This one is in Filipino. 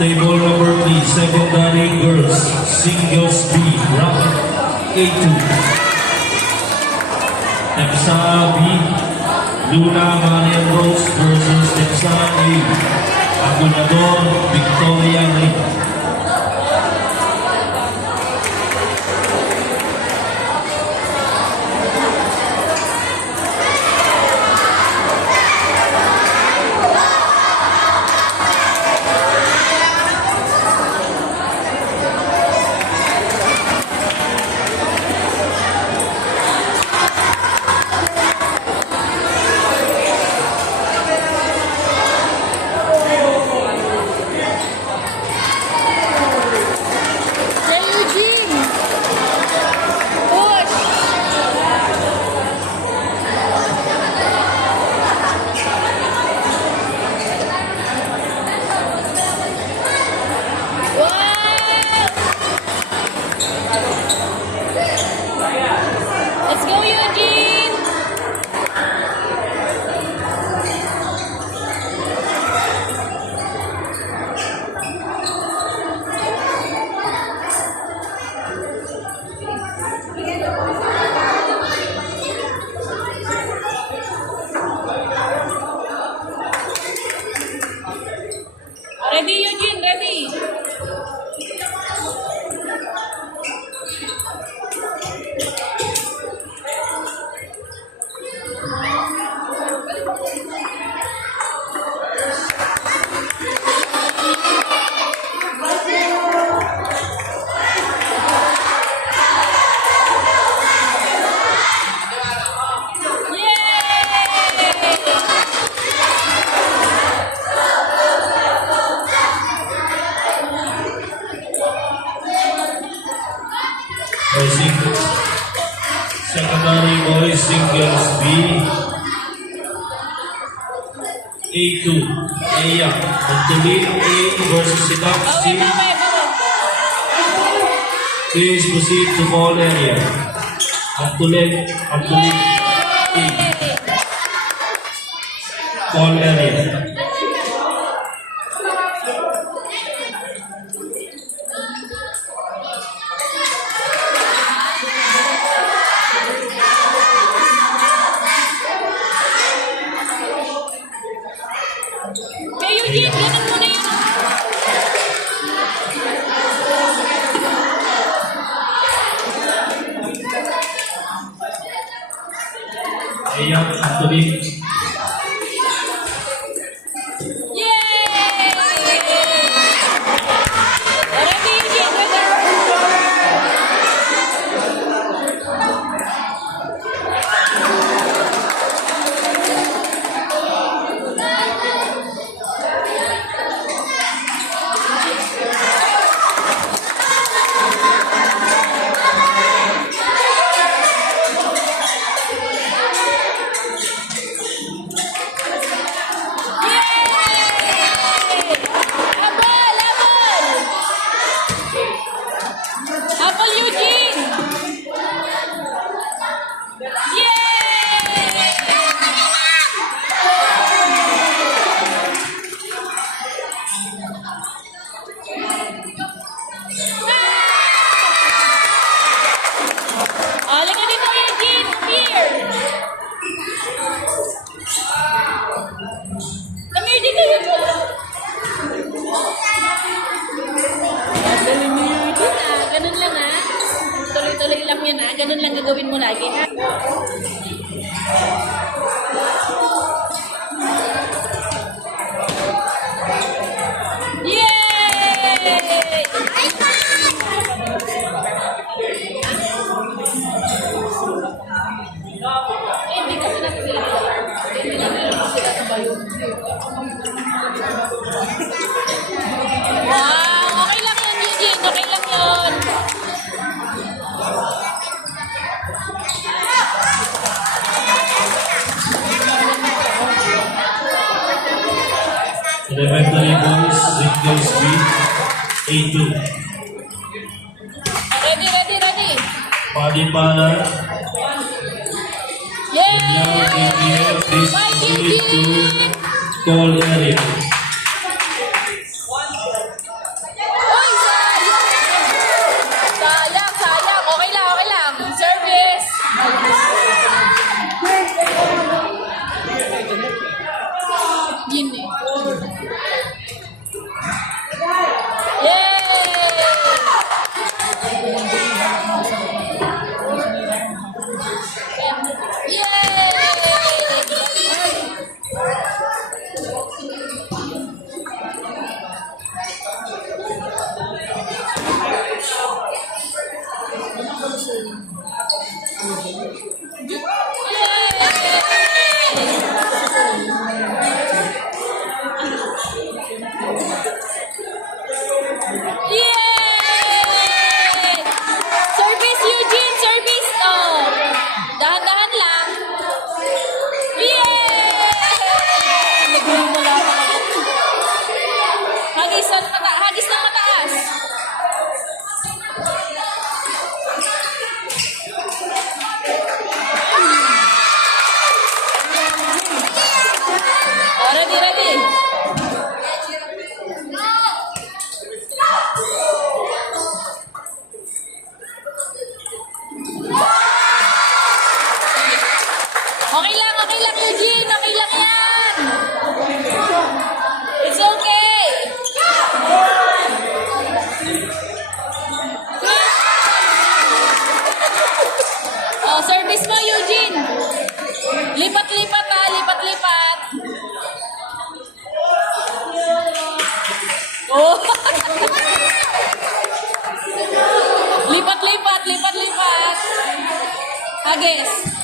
Table number 3, secondary girls, singles B, round A2. Texa B, Luna Marian Rose versus Texa A, Agunador Victoria Lee. Ready, Eugene, ready. Secondary boys singles B, A2, Aya, Antoline A versus Sidak C. Please proceed to ball area. Antoline A. Ball area. Eugene, ganun mo na yun. Aya, Antoline. Apple Eugene! Halika dito, Eugene! Here! Come here dito, Eugene! Galing mo, Eugene, ah. Ganun lang, ah. Tuloy-tuloy lang yan, ah. Ganun lang gagawin mo lagi, ha? Yay! Hindi kasi natin sila. Hindi natin sila sa bayo. Wow! Okay lang yun, Eugene. Okay lang yun. Elementary boys singles B, A2. Ready. Body Pana. Yay! Please proceed to call area. Oh. Lipat, lipat, lipat, lipat. Agis.